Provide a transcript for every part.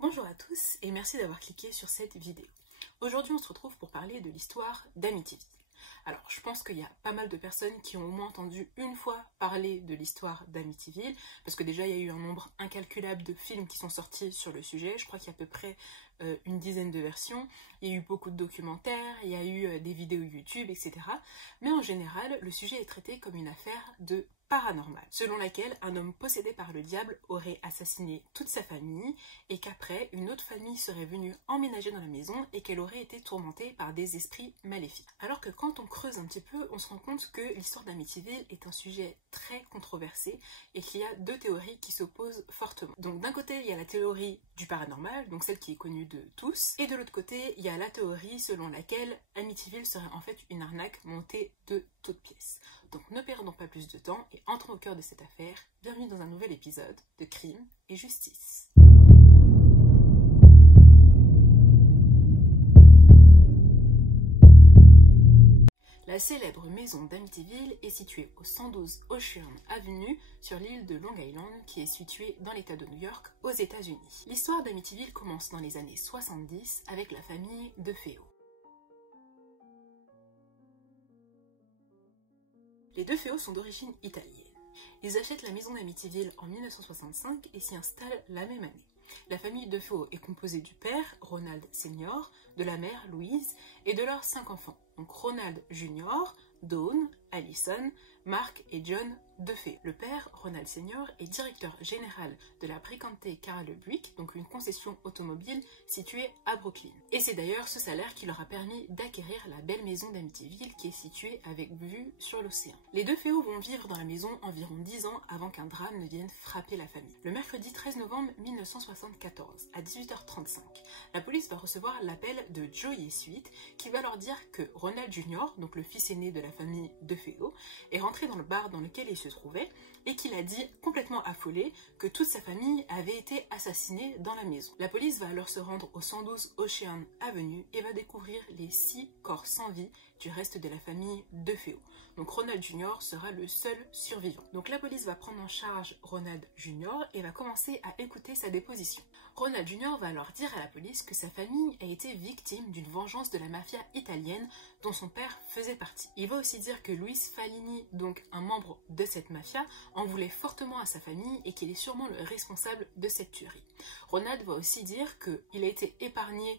Bonjour à tous et merci d'avoir cliqué sur cette vidéo. Aujourd'hui on se retrouve pour parler de l'histoire d'Amityville. Alors je pense qu'il y a pas mal de personnes qui ont au moins entendu une fois parler de l'histoire d'Amityville, parce que déjà il y a eu un nombre incalculable de films qui sont sortis sur le sujet. Je crois qu'il y a à peu près une dizaine de versions. Il y a eu beaucoup de documentaires, il y a eu des vidéos YouTube, etc. Mais en général, le sujet est traité comme une affaire de paranormal, selon laquelle un homme possédé par le diable aurait assassiné toute sa famille et qu'après, une autre famille serait venue emménager dans la maison et qu'elle aurait été tourmentée par des esprits maléfiques. Alors que quand on creuse un petit peu, on se rend compte que l'histoire d'Amityville est un sujet très controversé et qu'il y a deux théories qui s'opposent fortement. Donc d'un côté, il y a la théorie du paranormal, donc celle qui est connue de tous, et de l'autre côté, il y a la théorie selon laquelle Amityville serait en fait une arnaque montée de toutes pièces. Donc ne perdons pas plus de temps et entrons au cœur de cette affaire. Bienvenue dans un nouvel épisode de Crime et Justice. La célèbre maison d'Amityville est située au 112 Ocean Avenue sur l'île de Long Island qui est située dans l'état de New York aux États-Unis. L'histoire d'Amityville commence dans les années 70 avec la famille DeFeo. Les DeFeo sont d'origine italienne. Ils achètent la maison d'Amityville en 1965 et s'y installent la même année. La famille DeFeo est composée du père, Ronald Senior, de la mère, Louise, et de leurs 5 enfants. Donc Ronald Junior, Dawn, Allison, Mark et John DeFeo. Le père, Ronald Senior, est directeur général de la Bricante Carl Buick, donc une concession automobile située à Brooklyn. Et c'est d'ailleurs ce salaire qui leur a permis d'acquérir la belle maison d'Amityville qui est située avec vue sur l'océan. Les DeFeo vont vivre dans la maison environ 10 ans avant qu'un drame ne vienne frapper la famille. Le mercredi 13 novembre 1974, à 18h35, la police va recevoir l'appel de Joey Sweet qui va leur dire que Ronald Jr., donc le fils aîné de la famille DeFeo, est rentré dans le bar dans lequel il se trouvait et qu'il a dit, complètement affolé, que toute sa famille avait été assassinée dans la maison. La police va alors se rendre au 112 Ocean Avenue et va découvrir les 6 corps sans vie du reste de la famille DeFeo. Donc Ronald Jr. sera le seul survivant. Donc la police va prendre en charge Ronald Jr. et va commencer à écouter sa déposition. Ronald Jr. va alors dire à la police que sa famille a été victime d'une vengeance de la mafia italienne dont son père faisait partie. Il va aussi dire que Luis Falini, donc un membre de cette mafia, en voulait fortement à sa famille et qu'il est sûrement le responsable de cette tuerie. Ronald va aussi dire qu'il a été épargné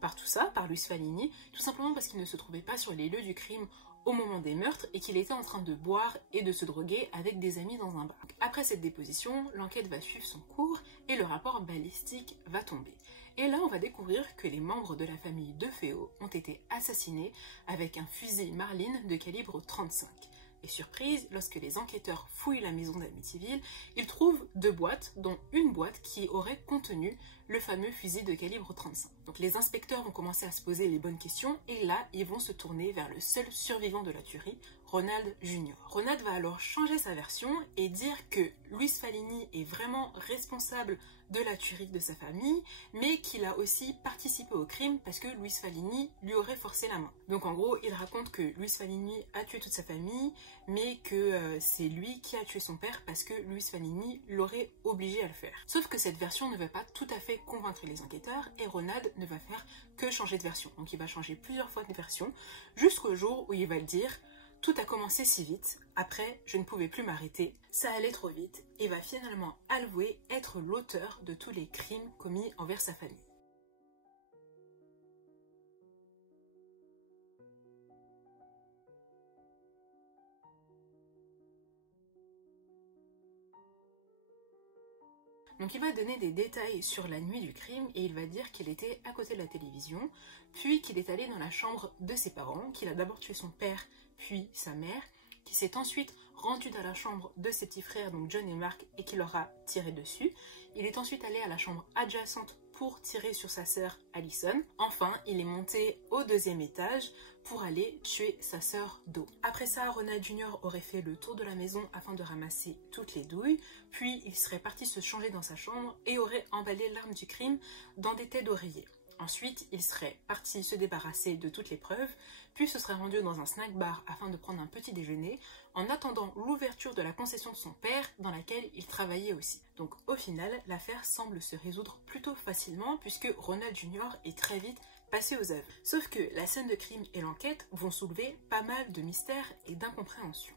par tout ça, par Luis Falini, tout simplement parce qu'il ne se trouvait pas sur les lieux du crime au moment des meurtres et qu'il était en train de boire et de se droguer avec des amis dans un bar. Après cette déposition, l'enquête va suivre son cours et le rapport balistique va tomber. Et là, on va découvrir que les membres de la famille DeFeo ont été assassinés avec un fusil Marlin de calibre 35. Et surprise, lorsque les enquêteurs fouillent la maison d'Amityville, ils trouvent 2 boîtes, dont une boîte qui aurait contenu le fameux fusil de calibre 35. Donc les inspecteurs vont commencer à se poser les bonnes questions et là, ils vont se tourner vers le seul survivant de la tuerie, Ronald Jr. Ronald va alors changer sa version et dire que Luis Falini est vraiment responsable de la tuerie de sa famille, mais qu'il a aussi participé au crime parce que Luis Falini lui aurait forcé la main. Donc en gros, il raconte que Luis Falini a tué toute sa famille, mais que c'est lui qui a tué son père parce que Luis Falini l'aurait obligé à le faire. Sauf que cette version ne va pas tout à fait convaincre les enquêteurs et Ronald ne va faire que changer de version. Donc il va changer plusieurs fois de version jusqu'au jour où il va le dire: tout a commencé si vite, après je ne pouvais plus m'arrêter, ça allait trop vite, et va finalement avouer être l'auteur de tous les crimes commis envers sa famille. Donc il va donner des détails sur la nuit du crime et il va dire qu'il était à côté de la télévision, puis qu'il est allé dans la chambre de ses parents, qu'il a d'abord tué son père, puis sa mère, qui s'est ensuite rendu dans la chambre de ses petits frères, donc John et Mark, et qui leur a tiré dessus. Il est ensuite allé à la chambre adjacente pour tirer sur sa sœur Allison. Enfin, il est monté au 2e étage pour aller tuer sa sœur Do. Après ça, Ronald Jr. aurait fait le tour de la maison afin de ramasser toutes les douilles, puis il serait parti se changer dans sa chambre et aurait emballé l'arme du crime dans des têtes d'oreiller. Ensuite, il serait parti se débarrasser de toutes les preuves, puis se serait rendu dans un snack bar afin de prendre un petit déjeuner, en attendant l'ouverture de la concession de son père dans laquelle il travaillait aussi. Donc au final, l'affaire semble se résoudre plutôt facilement puisque Ronald Jr. est très vite passé aux aveux. Sauf que la scène de crime et l'enquête vont soulever pas mal de mystères et d'incompréhensions.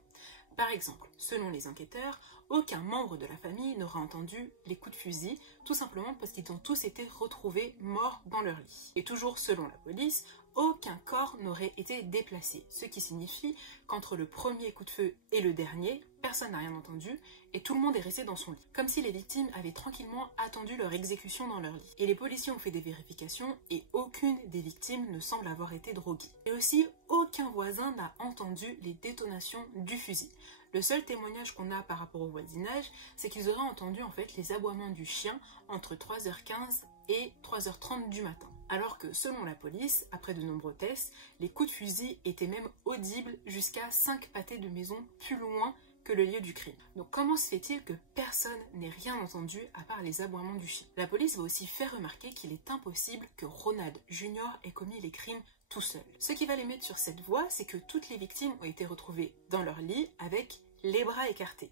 Par exemple, selon les enquêteurs, aucun membre de la famille n'aura entendu les coups de fusil, tout simplement parce qu'ils ont tous été retrouvés morts dans leur lit. Et toujours selon la police, aucun corps n'aurait été déplacé, ce qui signifie qu'entre le premier coup de feu et le dernier, personne n'a rien entendu et tout le monde est resté dans son lit. Comme si les victimes avaient tranquillement attendu leur exécution dans leur lit. Et les policiers ont fait des vérifications et aucune des victimes ne semble avoir été droguée. Et aussi, aucun voisin n'a entendu les détonations du fusil. Le seul témoignage qu'on a par rapport au voisinage, c'est qu'ils auraient entendu en fait les aboiements du chien entre 3h15 et 3h30 du matin. Alors que selon la police, après de nombreux tests, les coups de fusil étaient même audibles jusqu'à 5 pâtés de maison plus loin que le lieu du crime. Donc comment se fait-il que personne n'ait rien entendu à part les aboiements du chien? La police va aussi faire remarquer qu'il est impossible que Ronald Jr. ait commis les crimes tout seul. Ce qui va les mettre sur cette voie, c'est que toutes les victimes ont été retrouvées dans leur lit avec les bras écartés.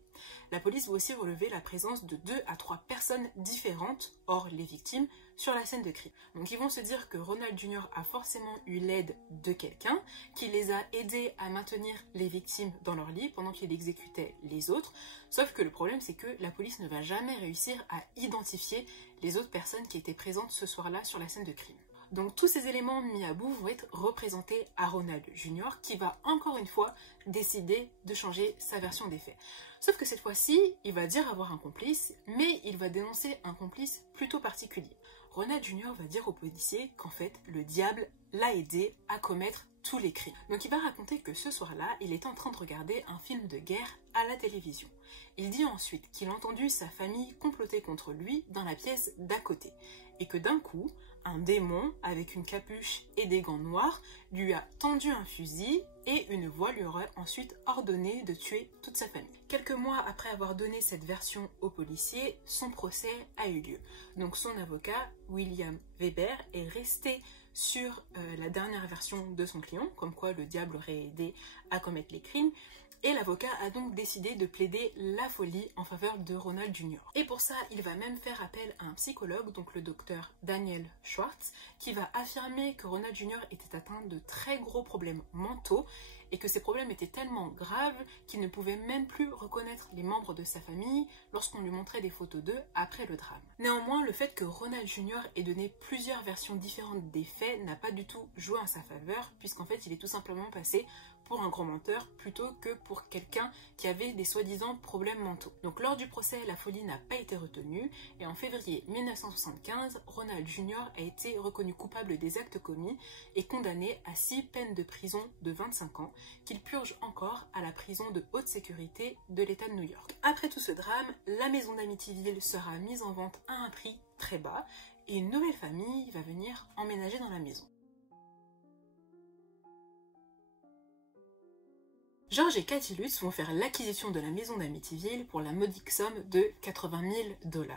La police va aussi relever la présence de 2 à 3 personnes différentes, hors les victimes, sur la scène de crime. Donc ils vont se dire que Ronald Jr. a forcément eu l'aide de quelqu'un qui les a aidés à maintenir les victimes dans leur lit pendant qu'il exécutait les autres. Sauf que le problème, c'est que la police ne va jamais réussir à identifier les autres personnes qui étaient présentes ce soir-là sur la scène de crime. Donc tous ces éléments mis à bout vont être représentés à Ronald Jr. qui va encore une fois décider de changer sa version des faits. Sauf que cette fois-ci, il va dire avoir un complice, mais il va dénoncer un complice plutôt particulier. Ronald Jr. va dire aux policiers qu'en fait, le diable l'a aidé à commettre tous les crimes. Donc il va raconter que ce soir-là, il était en train de regarder un film de guerre à la télévision. Il dit ensuite qu'il a entendu sa famille comploter contre lui dans la pièce d'à côté, et que d'un coup, un démon avec une capuche et des gants noirs lui a tendu un fusil et une voix lui aurait ensuite ordonné de tuer toute sa famille. Quelques mois après avoir donné cette version aux policiers, son procès a eu lieu. Donc son avocat, William Weber, est resté sur la dernière version de son client, comme quoi le diable aurait aidé à commettre les crimes. Et l'avocat a donc décidé de plaider la folie en faveur de Ronald Jr. Et pour ça, il va même faire appel à un psychologue, donc le docteur Daniel Schwartz, qui va affirmer que Ronald Jr. était atteint de très gros problèmes mentaux et que ces problèmes étaient tellement graves qu'il ne pouvait même plus reconnaître les membres de sa famille lorsqu'on lui montrait des photos d'eux après le drame. Néanmoins, le fait que Ronald Jr. ait donné plusieurs versions différentes des faits n'a pas du tout joué en sa faveur, puisqu'en fait, il est tout simplement passé pour un gros menteur plutôt que pour quelqu'un qui avait des soi-disant problèmes mentaux. Donc lors du procès, la folie n'a pas été retenue et en février 1975, Ronald Jr. a été reconnu coupable des actes commis et condamné à 6 peines de prison de 25 ans qu'il purge encore à la prison de haute sécurité de l'État de New York. Après tout ce drame, la maison d'Amityville sera mise en vente à un prix très bas et une nouvelle famille va venir emménager dans la maison. George et Kathy Lutz vont faire l'acquisition de la maison d'Amityville pour la modique somme de 80 000 $.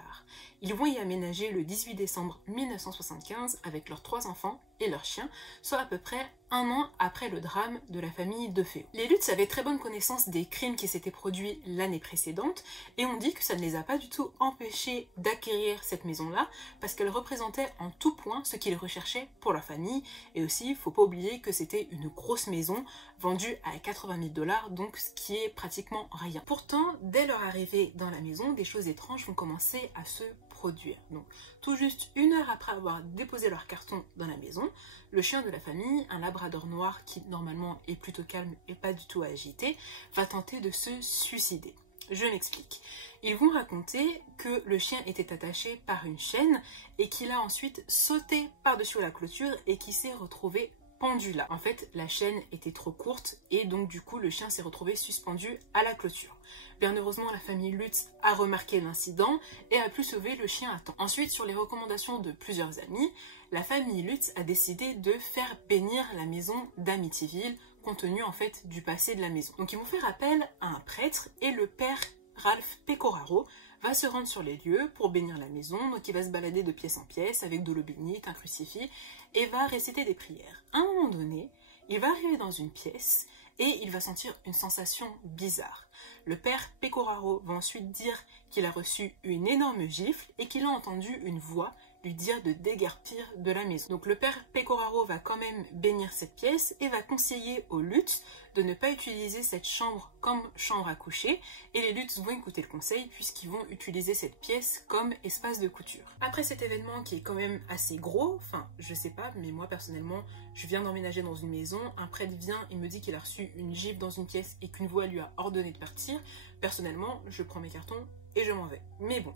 Ils vont y aménager le 18 décembre 1975 avec leurs 3 enfants et leurs chiens, soit à peu près un an après le drame de la famille DeFeo. Les Lutz avaient très bonne connaissance des crimes qui s'étaient produits l'année précédente et on dit que ça ne les a pas du tout empêchés d'acquérir cette maison-là parce qu'elle représentait en tout point ce qu'ils recherchaient pour leur famille et aussi, il ne faut pas oublier que c'était une grosse maison vendue à 80 000 $, donc ce qui est pratiquement rien. Pourtant, dès leur arrivée dans la maison, des choses étranges vont commencer à se produire. Donc, tout juste 1 heure après avoir déposé leur carton dans la maison, le chien de la famille, un labrador noir qui normalement est plutôt calme et pas du tout agité, va tenter de se suicider. Je m'explique. Ils vont raconter que le chien était attaché par une chaîne et qu'il a ensuite sauté par-dessus la clôture et qu'il s'est retrouvé pendu là. En fait, la chaîne était trop courte et donc du coup, le chien s'est retrouvé suspendu à la clôture. Bien heureusement, la famille Lutz a remarqué l'incident et a pu sauver le chien à temps. Ensuite, sur les recommandations de plusieurs amis, la famille Lutz a décidé de faire bénir la maison d'Amityville, compte tenu en fait du passé de la maison. Donc ils vont faire appel à un prêtre et le père Ralph Pecoraro va se rendre sur les lieux pour bénir la maison. Donc il va se balader de pièce en pièce avec de l'eau bénite, un crucifix, et va réciter des prières. À un moment donné, il va arriver dans une pièce et il va sentir une sensation bizarre. Le père Pecoraro va ensuite dire qu'il a reçu une énorme gifle et qu'il a entendu une voix lui dire de déguerpir de la maison. Donc le père Pecoraro va quand même bénir cette pièce et va conseiller aux Lutz de ne pas utiliser cette chambre comme chambre à coucher, et les Lutz vont écouter le conseil puisqu'ils vont utiliser cette pièce comme espace de couture. Après cet événement qui est quand même assez gros, enfin je sais pas, mais moi personnellement je viens d'emménager dans une maison, un prêtre vient et me dit qu'il a reçu une gifle dans une pièce et qu'une voix lui a ordonné de partir. Personnellement je prends mes cartons et je m'en vais. Mais bon,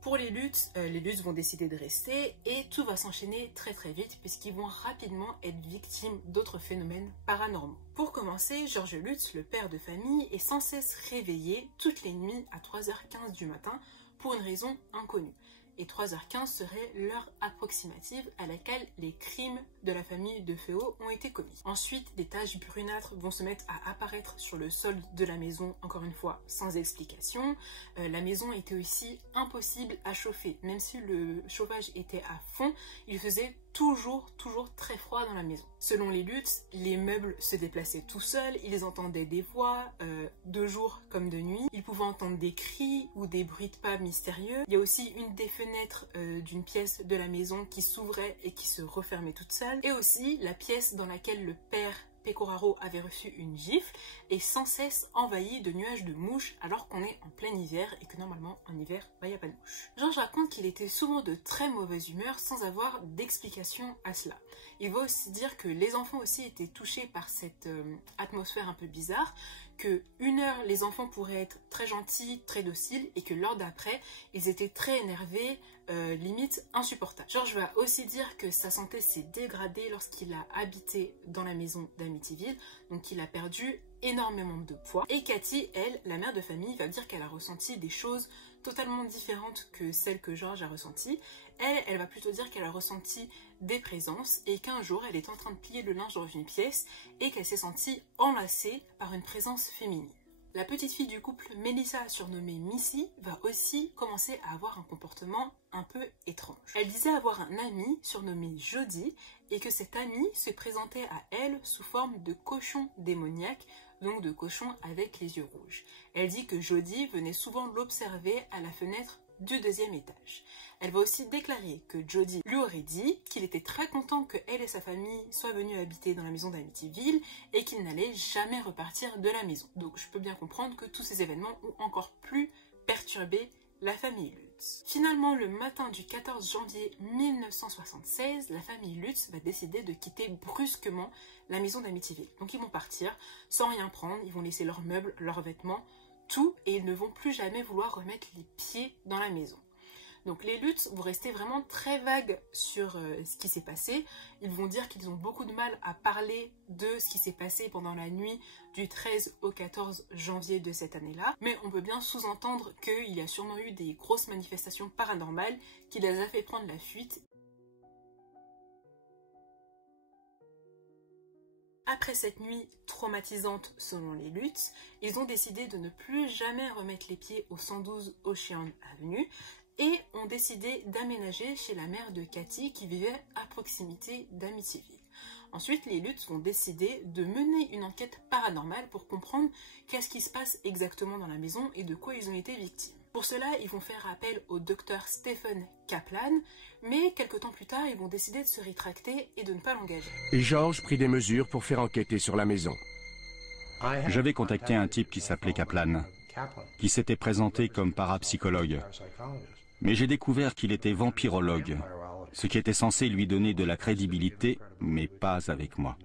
pour les Lutz vont décider de rester et tout va s'enchaîner très très vite puisqu'ils vont rapidement être victimes d'autres phénomènes paranormaux. Pour commencer, Georges Lutz, le père de famille, est sans cesse réveillé toutes les nuits à 3h15 du matin pour une raison inconnue. Et 3h15 serait l'heure approximative à laquelle les crimes de la famille de Feo ont été commis. Ensuite, des taches brunâtres vont se mettre à apparaître sur le sol de la maison, encore une fois, sans explication. La maison était aussi impossible à chauffer. Même si le chauffage était à fond, il faisait toujours très froid dans la maison. Selon les Lutz, les meubles se déplaçaient tout seuls, ils entendaient des voix, de jour comme de nuit. Ils pouvaient entendre des cris ou des bruits de pas mystérieux. Il y a aussi une des fenêtres d'une pièce de la maison qui s'ouvrait et qui se refermait toute seule. Et aussi la pièce dans laquelle le père Pecoraro avait reçu une gifle est sans cesse envahie de nuages de mouches alors qu'on est en plein hiver et que normalement en hiver, il n'y a pas de mouches. Georges raconte qu'il était souvent de très mauvaise humeur sans avoir d'explication à cela. Il va aussi dire que les enfants aussi étaient touchés par cette atmosphère un peu bizarre, que une heure les enfants pourraient être très gentils, très dociles et que l'heure d'après ils étaient très énervés, limite insupportables. Georges va aussi dire que sa santé s'est dégradée lorsqu'il a habité dans la maison d'Amityville, donc il a perdu énormément de poids. Et Cathy, elle, la mère de famille, va dire qu'elle a ressenti des choses totalement différentes que celles que Georges a ressenties. Elle va plutôt dire qu'elle a ressenti des présences et qu'un jour elle est en train de plier le linge dans une pièce et qu'elle s'est sentie enlacée par une présence féminine. La petite fille du couple, Melissa, surnommée Missy, va aussi commencer à avoir un comportement un peu étrange. Elle disait avoir un ami surnommé Jody et que cet ami se présentait à elle sous forme de cochon démoniaque, donc de cochon avec les yeux rouges. Elle dit que Jody venait souvent l'observer à la fenêtre du deuxième étage. Elle va aussi déclarer que Jody lui aurait dit qu'il était très content que elle et sa famille soient venus habiter dans la maison d'Amityville et qu'il n'allait jamais repartir de la maison. Donc je peux bien comprendre que tous ces événements ont encore plus perturbé la famille Lutz. Finalement, le matin du 14 janvier 1976, la famille Lutz va décider de quitter brusquement la maison d'Amityville. Donc ils vont partir sans rien prendre, ils vont laisser leurs meubles, leurs vêtements, tout, et ils ne vont plus jamais vouloir remettre les pieds dans la maison. Donc les Lutz vont rester vraiment très vagues sur ce qui s'est passé. Ils vont dire qu'ils ont beaucoup de mal à parler de ce qui s'est passé pendant la nuit du 13 au 14 janvier de cette année-là. Mais on peut bien sous-entendre qu'il y a sûrement eu des grosses manifestations paranormales qui les a fait prendre la fuite. Après cette nuit traumatisante selon les Lutz, ils ont décidé de ne plus jamais remettre les pieds au 112 Ocean Avenue et ont décidé d'aménager chez la mère de Cathy qui vivait à proximité d'Amityville. Ensuite, les Lutz vont décider de mener une enquête paranormale pour comprendre qu'est-ce qui se passe exactement dans la maison et de quoi ils ont été victimes. Pour cela, ils vont faire appel au docteur Stephen Kaplan, mais quelques temps plus tard, ils vont décider de se rétracter et de ne pas l'engager. Georges prit des mesures pour faire enquêter sur la maison. J'avais contacté un type qui s'appelait Kaplan, qui s'était présenté comme parapsychologue. Mais j'ai découvert qu'il était vampirologue, ce qui était censé lui donner de la crédibilité, mais pas avec moi.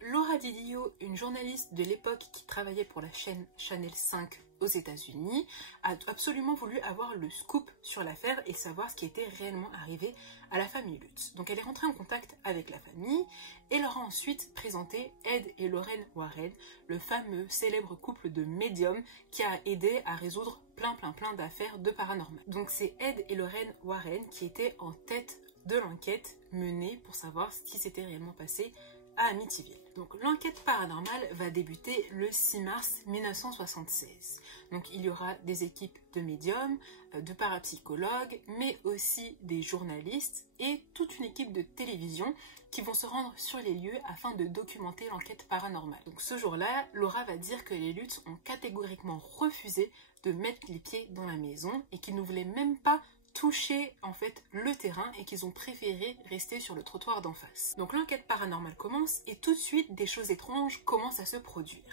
Laura Didio, une journaliste de l'époque qui travaillait pour la chaîne Channel 5 aux États-Unis, a absolument voulu avoir le scoop sur l'affaire et savoir ce qui était réellement arrivé à la famille Lutz. Donc elle est rentrée en contact avec la famille et leur a ensuite présenté Ed et Lorraine Warren, le fameux célèbre couple de médiums qui a aidé à résoudre plein d'affaires de paranormal. Donc c'est Ed et Lorraine Warren qui étaient en tête de l'enquête menée pour savoir ce qui s'était réellement passé à Amityville. Donc l'enquête paranormale va débuter le 6 mars 1976. Donc il y aura des équipes de médiums, de parapsychologues, mais aussi des journalistes et toute une équipe de télévision qui vont se rendre sur les lieux afin de documenter l'enquête paranormale. Donc ce jour-là, Laura va dire que les Lutz ont catégoriquement refusé de mettre les pieds dans la maison et qu'ils ne voulaient même pas toucher en fait le terrain et qu'ils ont préféré rester sur le trottoir d'en face. Donc l'enquête paranormale commence et tout de suite des choses étranges commencent à se produire.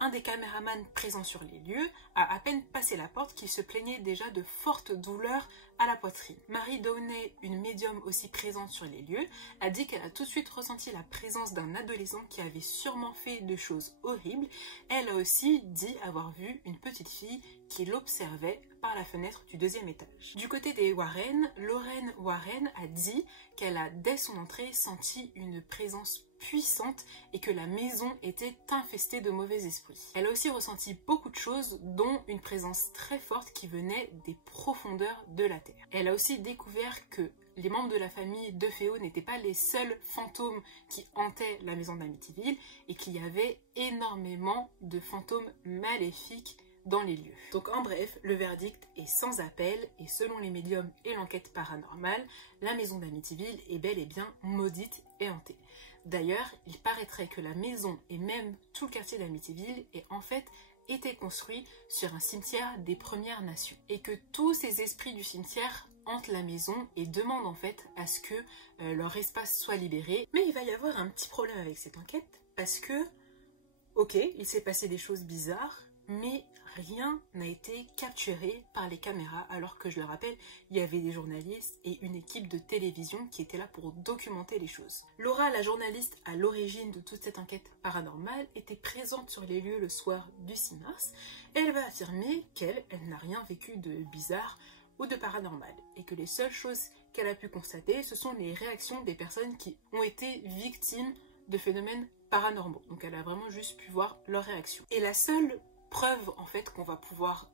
Un des caméramans présents sur les lieux a à peine passé la porte qu'il se plaignait déjà de fortes douleurs à la poitrine. Marie Downey, une médium aussi présente sur les lieux, a dit qu'elle a tout de suite ressenti la présence d'un adolescent qui avait sûrement fait de choses horribles. Elle a aussi dit avoir vu une petite fille qui l'observait par la fenêtre du 2e étage. Du côté des Warren, Lorraine Warren a dit qu'elle a dès son entrée senti une présence puissante et que la maison était infestée de mauvais esprits. Elle a aussi ressenti beaucoup de choses, dont une présence très forte qui venait des profondeurs de la terre. Elle a aussi découvert que les membres de la famille DeFeo n'étaient pas les seuls fantômes qui hantaient la maison d'Amityville et qu'il y avait énormément de fantômes maléfiques dans les lieux. Donc en bref, le verdict est sans appel et selon les médiums et l'enquête paranormale, la maison d'Amityville est bel et bien maudite et hantée. D'ailleurs, il paraîtrait que la maison et même tout le quartier d'Amityville est en fait été construit sur un cimetière des Premières Nations et que tous ces esprits du cimetière hantent la maison et demandent en fait à ce que leur espace soit libéré. Mais il va y avoir un petit problème avec cette enquête parce que, ok, il s'est passé des choses bizarres, mais rien n'a été capturé par les caméras, alors que je le rappelle, il y avait des journalistes et une équipe de télévision qui était là pour documenter les choses. Laura, la journaliste à l'origine de toute cette enquête paranormale, était présente sur les lieux le soir du 6 mars. Elle va affirmer qu'elle n'a rien vécu de bizarre ou de paranormal et que les seules choses qu'elle a pu constater, ce sont les réactions des personnes qui ont été victimes de phénomènes paranormaux. Donc elle a vraiment juste pu voir leurs réactions. Et la seule preuve en fait qu'on va pouvoir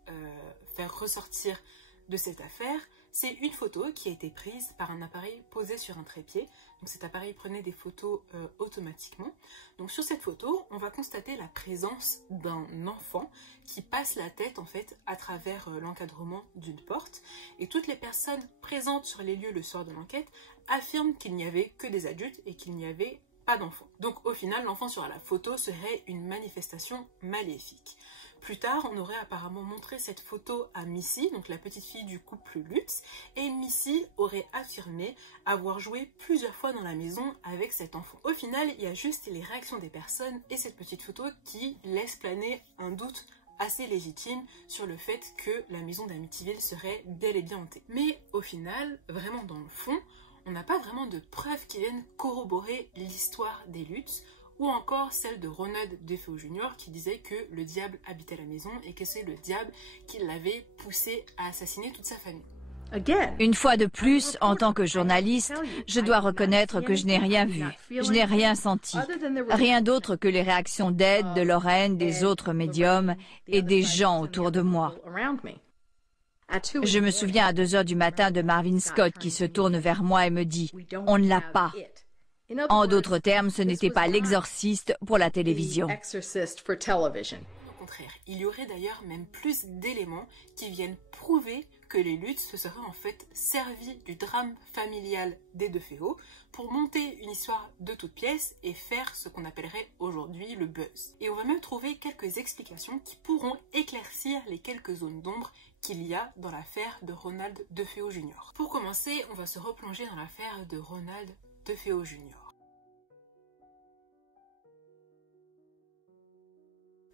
faire ressortir de cette affaire, c'est une photo qui a été prise par un appareil posé sur un trépied. Donc cet appareil prenait des photos automatiquement. Donc sur cette photo, on va constater la présence d'un enfant qui passe la tête en fait à travers l'encadrement d'une porte. Et toutes les personnes présentes sur les lieux le soir de l'enquête affirment qu'il n'y avait que des adultes et qu'il n'y avait pas d'enfants. Donc au final, l'enfant sur la photo serait une manifestation maléfique. Plus tard, on aurait apparemment montré cette photo à Missy, donc la petite fille du couple Lutz, et Missy aurait affirmé avoir joué plusieurs fois dans la maison avec cet enfant. Au final, il y a juste les réactions des personnes et cette petite photo qui laisse planer un doute assez légitime sur le fait que la maison d'Amityville serait bel et bien hantée. Mais au final, vraiment dans le fond, on n'a pas vraiment de preuves qui viennent corroborer l'histoire des Lutz, ou encore celle de Ronald DeFeo Jr. qui disait que le diable habitait la maison et que c'est le diable qui l'avait poussé à assassiner toute sa famille. Une fois de plus, en tant que journaliste, je dois reconnaître que je n'ai rien vu, je n'ai rien senti, rien d'autre que les réactions d'aide de Lorraine, des autres médiums et des gens autour de moi. Je me souviens à 2 heures du matin de Marvin Scott qui se tourne vers moi et me dit « On ne l'a pas ». En d'autres termes, ce n'était pas l'exorciste pour la télévision. Au contraire, il y aurait d'ailleurs même plus d'éléments qui viennent prouver que les Lutz se seraient en fait servis du drame familial des DeFeo pour monter une histoire de toutes pièces et faire ce qu'on appellerait aujourd'hui le buzz. Et on va même trouver quelques explications qui pourront éclaircir les quelques zones d'ombre qu'il y a dans l'affaire de Ronald DeFeo Jr. Pour commencer, on va se replonger dans l'affaire de Ronald DeFeo Jr.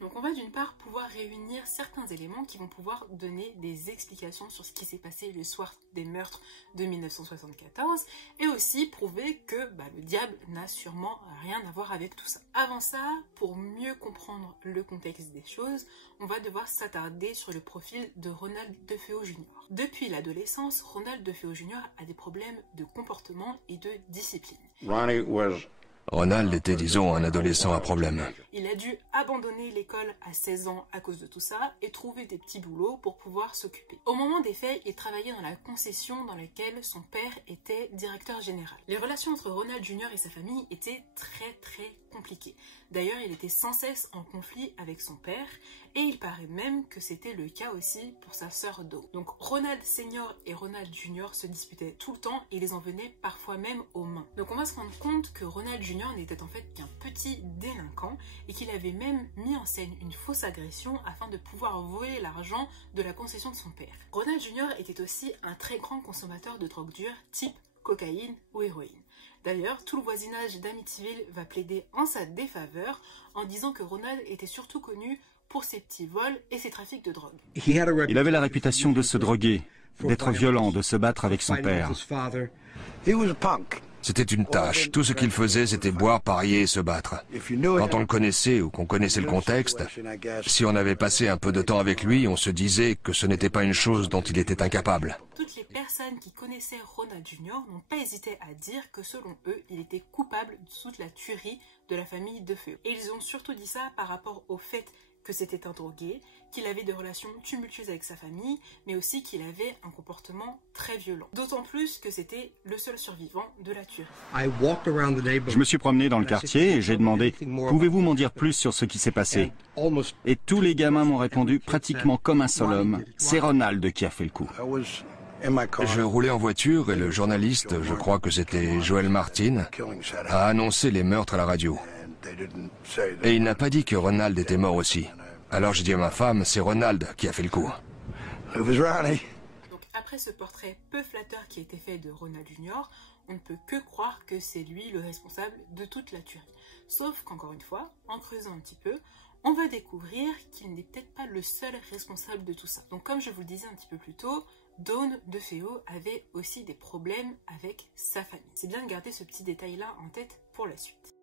Donc on va d'une part pouvoir réunir certains éléments qui vont pouvoir donner des explications sur ce qui s'est passé le soir des meurtres de 1974 et aussi prouver que le diable n'a sûrement rien à voir avec tout ça. Avant ça, pour mieux comprendre le contexte des choses, on va devoir s'attarder sur le profil de Ronald DeFeo Jr. Depuis l'adolescence, Ronald DeFeo Jr. a des problèmes de comportement et de discipline. Ronnie was Ronald était, disons, un adolescent à problème. Il a dû abandonner l'école à 16 ans à cause de tout ça et trouver des petits boulots pour pouvoir s'occuper. Au moment des faits, il travaillait dans la concession dans laquelle son père était directeur général. Les relations entre Ronald Jr. et sa famille étaient très compliquées. D'ailleurs, il était sans cesse en conflit avec son père et il paraît même que c'était le cas aussi pour sa sœur Dawn. Donc Ronald Senior et Ronald Jr. se disputaient tout le temps et les en venaient parfois même aux mains. Donc on va se rendre compte que Ronald Jr. n'était en fait qu'un petit délinquant et qu'il avait même mis en scène une fausse agression afin de pouvoir voler l'argent de la concession de son père. Ronald Jr. était aussi un très grand consommateur de drogue dure type cocaïne ou héroïne. D'ailleurs, tout le voisinage d'Amityville va plaider en sa défaveur en disant que Ronald était surtout connu pour ses petits vols et ses trafics de drogue. Il avait la réputation de se droguer, d'être violent, de se battre avec son père. C'était une tâche. Tout ce qu'il faisait, c'était boire, parier et se battre. Quand on le connaissait ou qu'on connaissait le contexte, si on avait passé un peu de temps avec lui, on se disait que ce n'était pas une chose dont il était incapable. Toutes les personnes qui connaissaient Ronald Jr. n'ont pas hésité à dire que selon eux, il était coupable de toute la tuerie de la famille DeFeo. Et ils ont surtout dit ça par rapport au fait que c'était un drogué, qu'il avait des relations tumultueuses avec sa famille, mais aussi qu'il avait un comportement très violent. D'autant plus que c'était le seul survivant de la tuerie. Je me suis promené dans le quartier et j'ai demandé « Pouvez-vous m'en dire plus sur ce qui s'est passé ?» Et tous les gamins m'ont répondu pratiquement comme un seul homme « C'est Ronald qui a fait le coup. » Je roulais en voiture et le journaliste, je crois que c'était Joel Martin, a annoncé les meurtres à la radio. Et il n'a pas dit que Ronald était mort aussi. Alors j'ai dit à ma femme, c'est Ronald qui a fait le coup. Donc après ce portrait peu flatteur qui a été fait de Ronald Jr., on ne peut que croire que c'est lui le responsable de toute la tuerie. Sauf qu'encore une fois, en creusant un petit peu, on va découvrir qu'il n'est peut-être pas le seul responsable de tout ça. Donc comme je vous le disais un petit peu plus tôt, Dawn DeFeo avait aussi des problèmes avec sa famille. C'est bien de garder ce petit détail-là en tête pour la suite.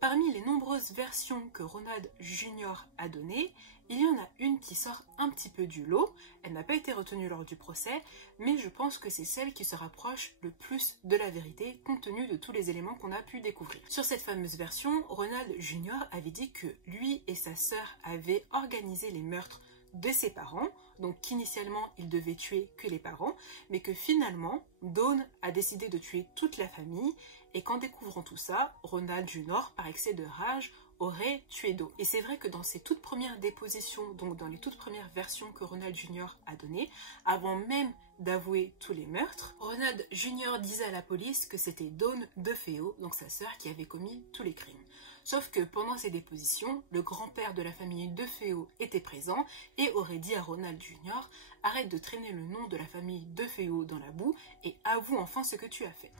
Parmi les nombreuses versions que Ronald Jr. a données, il y en a une qui sort un petit peu du lot. Elle n'a pas été retenue lors du procès, mais je pense que c'est celle qui se rapproche le plus de la vérité, compte tenu de tous les éléments qu'on a pu découvrir. Sur cette fameuse version, Ronald Jr. avait dit que lui et sa sœur avaient organisé les meurtres de ses parents, donc qu'initialement il devait tuer que les parents, mais que finalement, Dawn a décidé de tuer toute la famille, et qu'en découvrant tout ça, Ronald Jr., par excès de rage, aurait tué Dawn. Et c'est vrai que dans ses toutes premières dépositions, donc dans les toutes premières versions que Ronald Jr. a données, avant même d'avouer tous les meurtres, Ronald Jr. disait à la police que c'était Dawn DeFeo, donc sa sœur, qui avait commis tous les crimes. Sauf que pendant ces dépositions, le grand-père de la famille DeFeo était présent et aurait dit à Ronald Jr. « Arrête de traîner le nom de la famille DeFeo dans la boue et avoue enfin ce que tu as fait. »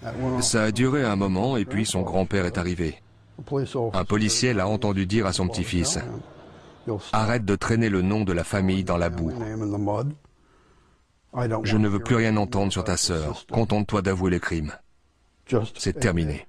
Ça a duré un moment et puis son grand-père est arrivé. Un policier l'a entendu dire à son petit-fils « Arrête de traîner le nom de la famille dans la boue. Je ne veux plus rien entendre sur ta sœur. Contente-toi d'avouer les crimes. C'est terminé. »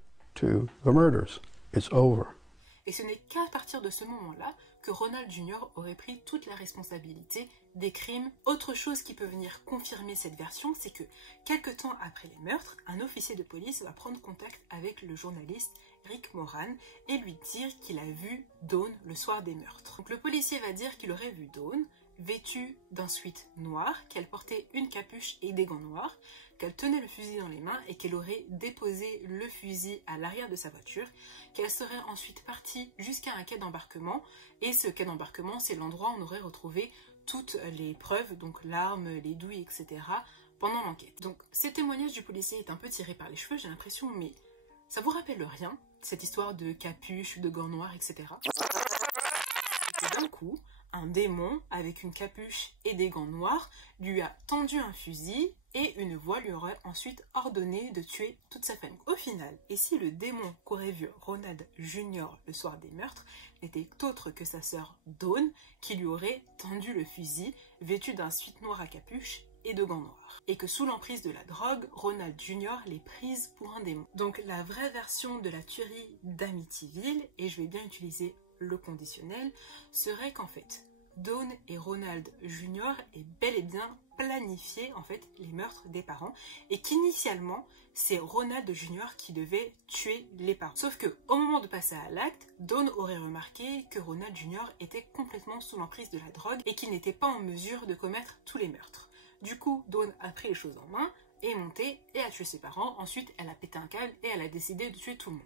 Et ce n'est qu'à partir de ce moment-là que Ronald Jr. aurait pris toute la responsabilité des crimes. Autre chose qui peut venir confirmer cette version, c'est que quelques temps après les meurtres, un officier de police va prendre contact avec le journaliste Rick Moran et lui dire qu'il a vu Dawn le soir des meurtres. Donc le policier va dire qu'il aurait vu Dawn vêtue d'un sweat noir, qu'elle portait une capuche et des gants noirs, qu'elle tenait le fusil dans les mains et qu'elle aurait déposé le fusil à l'arrière de sa voiture, qu'elle serait ensuite partie jusqu'à un quai d'embarquement, et ce quai d'embarquement, c'est l'endroit où on aurait retrouvé toutes les preuves, donc l'arme, les douilles, etc., pendant l'enquête. Donc ces témoignages du policier est un peu tiré par les cheveux, j'ai l'impression, mais ça vous rappelle rien, cette histoire de capuche, de gants noirs, etc. Et d'un coup, un démon, avec une capuche et des gants noirs, lui a tendu un fusil et une voix lui aurait ensuite ordonné de tuer toute sa famille. Au final, et si le démon qu'aurait vu Ronald Jr. le soir des meurtres n'était autre que sa sœur Dawn, qui lui aurait tendu le fusil, vêtu d'un sweat noir à capuche et de gants noirs. Et que sous l'emprise de la drogue, Ronald Jr. l'ait prise pour un démon. Donc la vraie version de la tuerie d'Amityville, et je vais bien utiliser le conditionnel, serait qu'en fait, Dawn et Ronald Jr. aient bel et bien planifié en fait les meurtres des parents et qu'initialement c'est Ronald Jr. qui devait tuer les parents. Sauf que au moment de passer à l'acte, Dawn aurait remarqué que Ronald Jr. était complètement sous l'emprise de la drogue et qu'il n'était pas en mesure de commettre tous les meurtres. Du coup, Dawn a pris les choses en main, est montée et a tué ses parents. Ensuite, elle a pété un câble et elle a décidé de tuer tout le monde.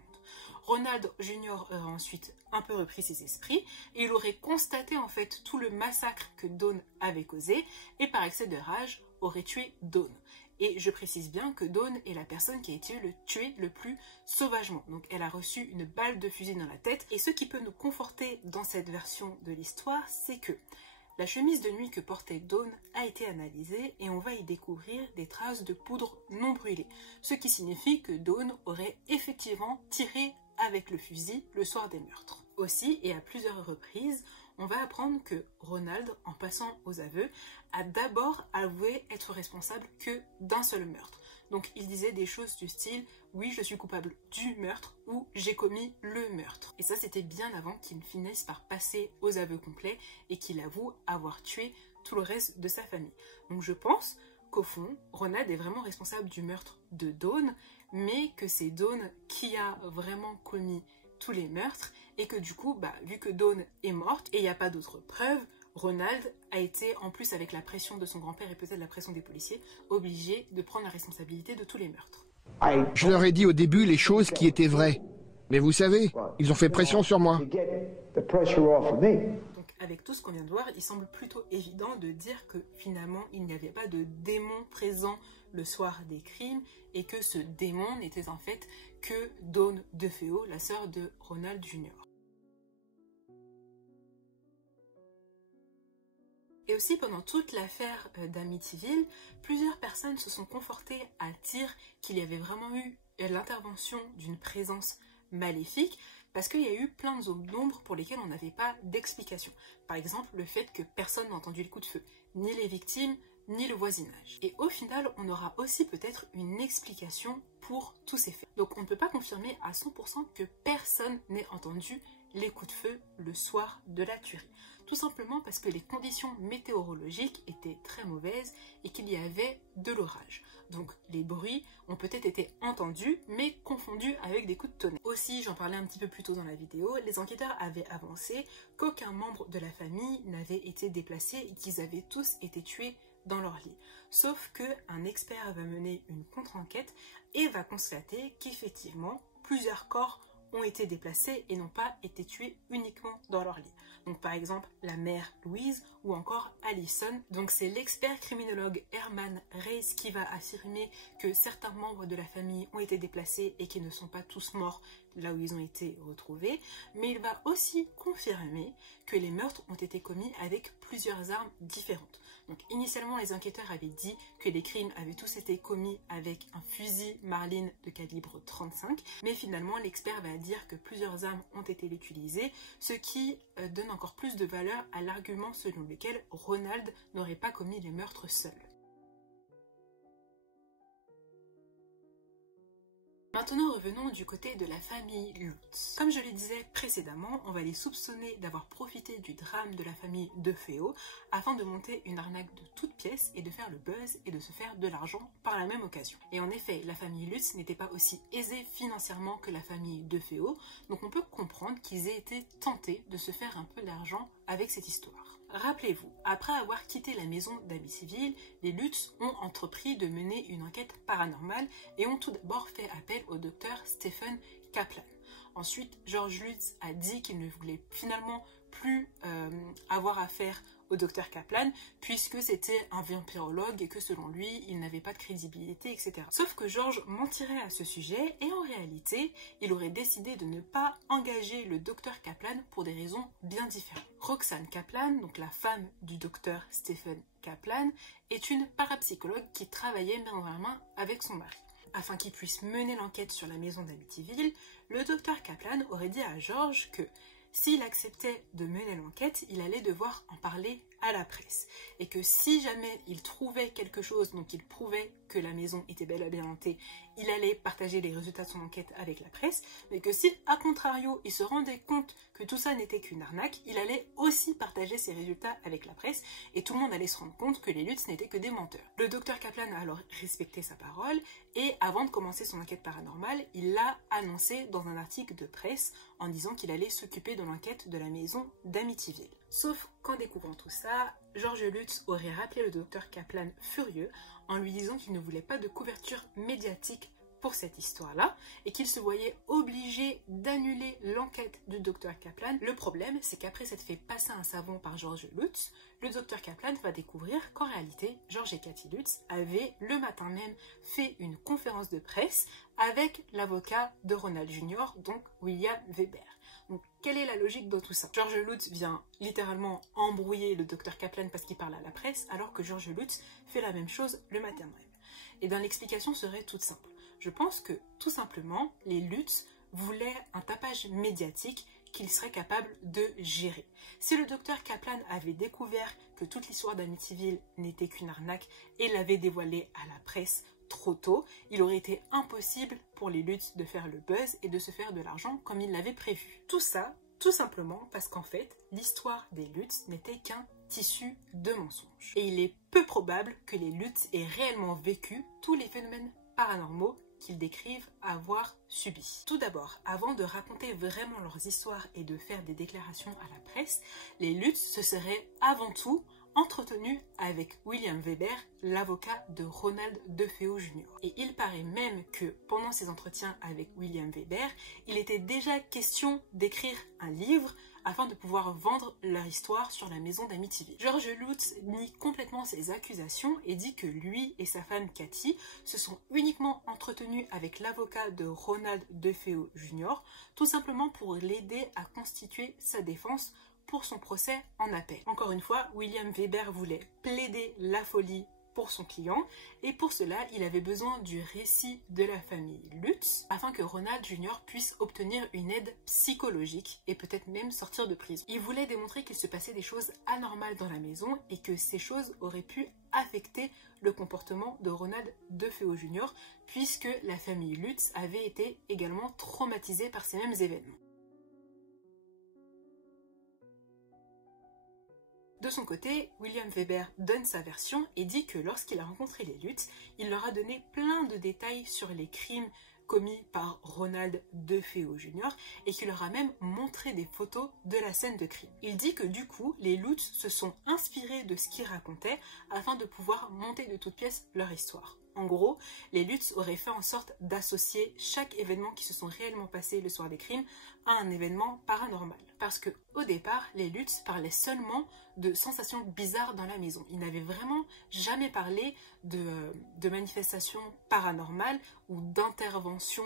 Ronald Jr. aurait ensuite un peu repris ses esprits et il aurait constaté en fait tout le massacre que Dawn avait causé et par excès de rage aurait tué Dawn. Et je précise bien que Dawn est la personne qui a été tuée le plus sauvagement. Donc elle a reçu une balle de fusil dans la tête. Et ce qui peut nous conforter dans cette version de l'histoire, c'est que la chemise de nuit que portait Dawn a été analysée et on va y découvrir des traces de poudre non brûlée. Ce qui signifie que Dawn aurait effectivement tiré avec le fusil le soir des meurtres. Aussi, et à plusieurs reprises, on va apprendre que Ronald, en passant aux aveux, a d'abord avoué être responsable que d'un seul meurtre. Donc il disait des choses du style « oui, je suis coupable du meurtre » ou « j'ai commis le meurtre ». Et ça, c'était bien avant qu'il finisse par passer aux aveux complets et qu'il avoue avoir tué tout le reste de sa famille. Donc je pense qu'au fond, Ronald est vraiment responsable du meurtre de Dawn, mais que c'est Dawn qui a vraiment commis tous les meurtres et que du coup, vu que Dawn est morte et il n'y a pas d'autres preuves, Ronald a été, en plus avec la pression de son grand-père et peut-être la pression des policiers, obligé de prendre la responsabilité de tous les meurtres. Je leur ai dit au début les choses qui étaient vraies. Mais vous savez, ils ont fait pression sur moi. Donc avec tout ce qu'on vient de voir, il semble plutôt évident de dire que finalement il n'y avait pas de démon présent le soir des crimes et que ce démon n'était en fait que Dawn DeFeo, la sœur de Ronald Jr. Et aussi, pendant toute l'affaire d'Amityville, plusieurs personnes se sont confortées à dire qu'il y avait vraiment eu l'intervention d'une présence maléfique, parce qu'il y a eu plein de zones d'ombre pour lesquelles on n'avait pas d'explication. Par exemple, le fait que personne n'a entendu le coup de feu, ni les victimes, ni le voisinage. Et au final, on aura aussi peut-être une explication pour tous ces faits. Donc on ne peut pas confirmer à 100% que personne n'ait entendu les coups de feu le soir de la tuerie. Tout simplement parce que les conditions météorologiques étaient très mauvaises et qu'il y avait de l'orage. Donc les bruits ont peut-être été entendus mais confondus avec des coups de tonnerre. Aussi, j'en parlais un petit peu plus tôt dans la vidéo, les enquêteurs avaient avancé qu'aucun membre de la famille n'avait été déplacé et qu'ils avaient tous été tués dans leur lit. Sauf qu'un expert va mener une contre-enquête et va constater qu'effectivement plusieurs corps ont été déplacés et n'ont pas été tués uniquement dans leur lit. Donc par exemple la mère Louise ou encore Allison. Donc c'est l'expert criminologue Herman Reyes qui va affirmer que certains membres de la famille ont été déplacés et qu'ils ne sont pas tous morts là où ils ont été retrouvés. Mais il va aussi confirmer que les meurtres ont été commis avec plusieurs armes différentes. Donc initialement les enquêteurs avaient dit que les crimes avaient tous été commis avec un fusil Marlin de calibre 35, mais finalement l'expert va dire que plusieurs armes ont été utilisées, ce qui donne encore plus de valeur à l'argument selon lequel Ronald n'aurait pas commis les meurtres seul. Maintenant, revenons du côté de la famille Lutz. Comme je le disais précédemment, on va les soupçonner d'avoir profité du drame de la famille DeFeo afin de monter une arnaque de toutes pièces et de faire le buzz et de se faire de l'argent par la même occasion. Et en effet, la famille Lutz n'était pas aussi aisée financièrement que la famille DeFeo, donc on peut comprendre qu'ils aient été tentés de se faire un peu d'argent avec cette histoire. Rappelez-vous, après avoir quitté la maison d'Amityville, les Lutz ont entrepris de mener une enquête paranormale et ont tout d'abord fait appel au docteur Stephen Kaplan. Ensuite, George Lutz a dit qu'il ne voulait finalement plus avoir affaire au docteur Kaplan puisque c'était un vampirologue et que selon lui, il n'avait pas de crédibilité, etc. Sauf que George mentirait à ce sujet et en réalité, il aurait décidé de ne pas engager le docteur Kaplan pour des raisons bien différentes. Roxanne Kaplan, donc la femme du docteur Stephen Kaplan, est une parapsychologue qui travaillait main dans la main avec son mari. Afin qu'il puisse mener l'enquête sur la maison d'Amityville, le docteur Kaplan aurait dit à George que s'il acceptait de mener l'enquête, il allait devoir en parler à la presse. Et que si jamais il trouvait quelque chose, donc il prouvait que la maison était bel et bien hantée, il allait partager les résultats de son enquête avec la presse, mais que si, à contrario, il se rendait compte que tout ça n'était qu'une arnaque, il allait aussi partager ses résultats avec la presse, et tout le monde allait se rendre compte que les Lutz n'étaient que des menteurs. Le docteur Kaplan a alors respecté sa parole, et avant de commencer son enquête paranormale, il l'a annoncé dans un article de presse en disant qu'il allait s'occuper de l'enquête de la maison d'Amityville. Sauf qu'en découvrant tout ça, George Lutz aurait rappelé le docteur Kaplan furieux en lui disant qu'il ne voulait pas de couverture médiatique pour cette histoire-là et qu'il se voyait obligé d'annuler l'enquête du docteur Kaplan. Le problème, c'est qu'après s'être fait passer un savon par George Lutz, le docteur Kaplan va découvrir qu'en réalité, George et Cathy Lutz avaient le matin même fait une conférence de presse avec l'avocat de Ronald Jr., donc William Weber. Donc, quelle est la logique dans tout ça? George Lutz vient littéralement embrouiller le docteur Kaplan parce qu'il parle à la presse, alors que George Lutz fait la même chose le matin même. Et bien l'explication serait toute simple. Je pense que, tout simplement, les Lutz voulaient un tapage médiatique qu'ils seraient capables de gérer. Si le docteur Kaplan avait découvert que toute l'histoire d'Amityville n'était qu'une arnaque et l'avait dévoilée à la presse trop tôt, il aurait été impossible pour les Lutz de faire le buzz et de se faire de l'argent comme ils l'avaient prévu. Tout ça, tout simplement parce qu'en fait, l'histoire des Lutz n'était qu'un tissu de mensonges. Et il est peu probable que les Lutz aient réellement vécu tous les phénomènes paranormaux qu'ils décrivent avoir subis. Tout d'abord, avant de raconter vraiment leurs histoires et de faire des déclarations à la presse, les Lutz se seraient avant tout entretenu avec William Weber, l'avocat de Ronald DeFeo Jr. Et il paraît même que pendant ces entretiens avec William Weber, il était déjà question d'écrire un livre afin de pouvoir vendre leur histoire sur la maison d'Amityville. George Lutz nie complètement ces accusations et dit que lui et sa femme Cathy se sont uniquement entretenus avec l'avocat de Ronald DeFeo Jr. tout simplement pour l'aider à constituer sa défense pour son procès en appel. Encore une fois, William Weber voulait plaider la folie pour son client et pour cela, il avait besoin du récit de la famille Lutz afin que Ronald Jr. puisse obtenir une aide psychologique et peut-être même sortir de prison. Il voulait démontrer qu'il se passait des choses anormales dans la maison et que ces choses auraient pu affecter le comportement de Ronald DeFeo Jr. puisque la famille Lutz avait été également traumatisée par ces mêmes événements. De son côté, William Weber donne sa version et dit que lorsqu'il a rencontré les Lutz, il leur a donné plein de détails sur les crimes commis par Ronald DeFeo Jr. et qu'il leur a même montré des photos de la scène de crime. Il dit que du coup, les Lutz se sont inspirés de ce qu'il racontait afin de pouvoir monter de toutes pièces leur histoire. En gros, les Lutz auraient fait en sorte d'associer chaque événement qui se sont réellement passés le soir des crimes à un événement paranormal. Parce que au départ, les Lutz parlaient seulement de sensations bizarres dans la maison. Ils n'avaient vraiment jamais parlé de manifestations paranormales ou d'interventions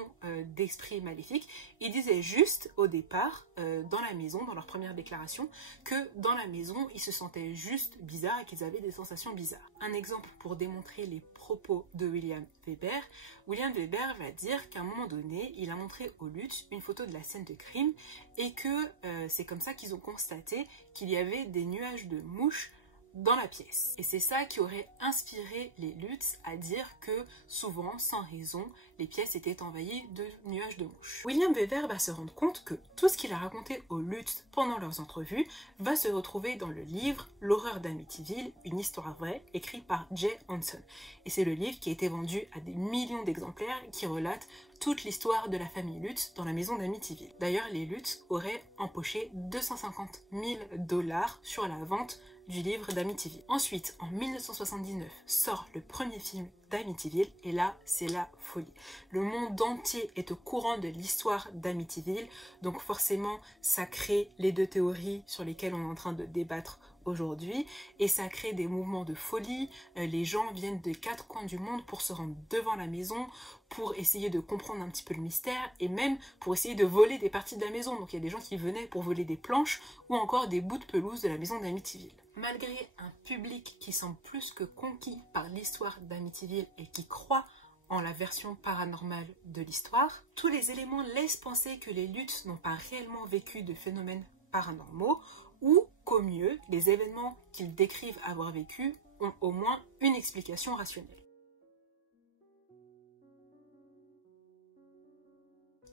d'esprits maléfiques. Ils disaient juste au départ, dans la maison, dans leur première déclaration, que dans la maison, ils se sentaient juste bizarres et qu'ils avaient des sensations bizarres. Un exemple pour démontrer les propos de William Weber. William Weber va dire qu'à un moment donné, il a montré aux Lutz une photo de la scène de crime et que c'est comme ça qu'ils ont constaté qu'il y avait des nuages de mouches dans la pièce. Et c'est ça qui aurait inspiré les Lutz à dire que souvent, sans raison, les pièces étaient envahies de nuages de mouches. William Weber va se rendre compte que tout ce qu'il a raconté aux Lutz pendant leurs entrevues va se retrouver dans le livre L'horreur d'Amityville, une histoire vraie, écrit par Jay Hanson. Et c'est le livre qui a été vendu à des millions d'exemplaires qui relate toute l'histoire de la famille Lutz dans la maison d'Amityville. D'ailleurs, les Lutz auraient empoché 250 000 $ sur la vente du livre d'Amityville. Ensuite, en 1979, sort le premier film d'Amityville et là, c'est la folie. Le monde entier est au courant de l'histoire d'Amityville, donc forcément, ça crée les deux théories sur lesquelles on est en train de débattre aujourd'hui et ça crée des mouvements de folie. Les gens viennent des quatre coins du monde pour se rendre devant la maison, pour essayer de comprendre un petit peu le mystère et même pour essayer de voler des parties de la maison. Donc il y a des gens qui venaient pour voler des planches ou encore des bouts de pelouse de la maison d'Amityville. Malgré un public qui semble plus que conquis par l'histoire d'Amityville et qui croit en la version paranormale de l'histoire, tous les éléments laissent penser que les Lutz n'ont pas réellement vécu de phénomènes paranormaux ou qu'au mieux, les événements qu'ils décrivent avoir vécus ont au moins une explication rationnelle.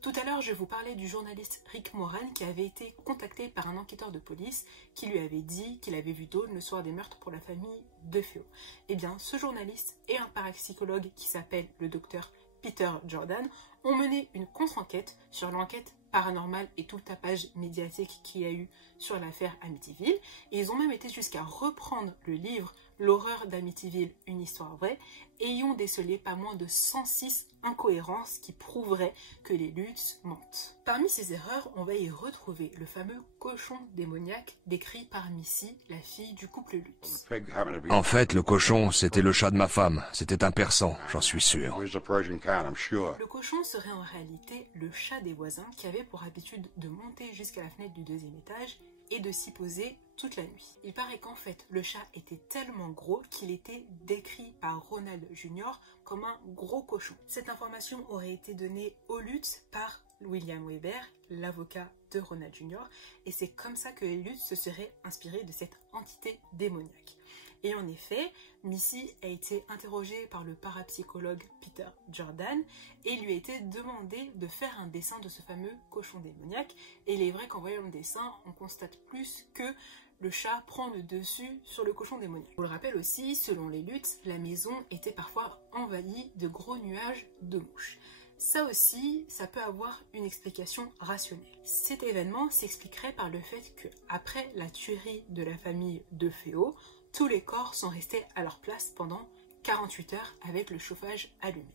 Tout à l'heure, je vous parlais du journaliste Rick Moran qui avait été contacté par un enquêteur de police qui lui avait dit qu'il avait vu Dawn le soir des meurtres pour la famille DeFeo. Eh bien, ce journaliste et un parapsychologue qui s'appelle le docteur Peter Jordan ont mené une contre-enquête sur l'enquête paranormale et tout le tapage médiatique qu'il y a eu sur l'affaire Amityville. Et ils ont même été jusqu'à reprendre le livre L'horreur d'Amityville, une histoire vraie, et y ont décelé pas moins de 106 incohérences qui prouveraient que les Lutz mentent. Parmi ces erreurs, on va y retrouver le fameux cochon démoniaque décrit par Missy, la fille du couple Lutz. En fait, le cochon, c'était le chat de ma femme. C'était un persan, j'en suis sûr. Le cochon serait en réalité le chat des voisins qui avait pour habitude de monter jusqu'à la fenêtre du 2e étage et de s'y poser toute la nuit. Il paraît qu'en fait, le chat était tellement gros qu'il était décrit par Ronald Jr. comme un gros cochon. Cette information aurait été donnée au Lutz par William Weber, l'avocat de Ronald Jr. Et c'est comme ça que les Lutz se seraient inspirés de cette entité démoniaque. Et en effet, Missy a été interrogée par le parapsychologue Peter Jordan et lui a été demandé de faire un dessin de ce fameux cochon démoniaque. Et il est vrai qu'en voyant le dessin, on constate plus que le chat prend le dessus sur le cochon démoniaque. Je vous le rappelle aussi, selon les Lutz, la maison était parfois envahie de gros nuages de mouches. Ça aussi, ça peut avoir une explication rationnelle. Cet événement s'expliquerait par le fait que, après la tuerie de la famille DeFeo, tous les corps sont restés à leur place pendant 48 heures avec le chauffage allumé.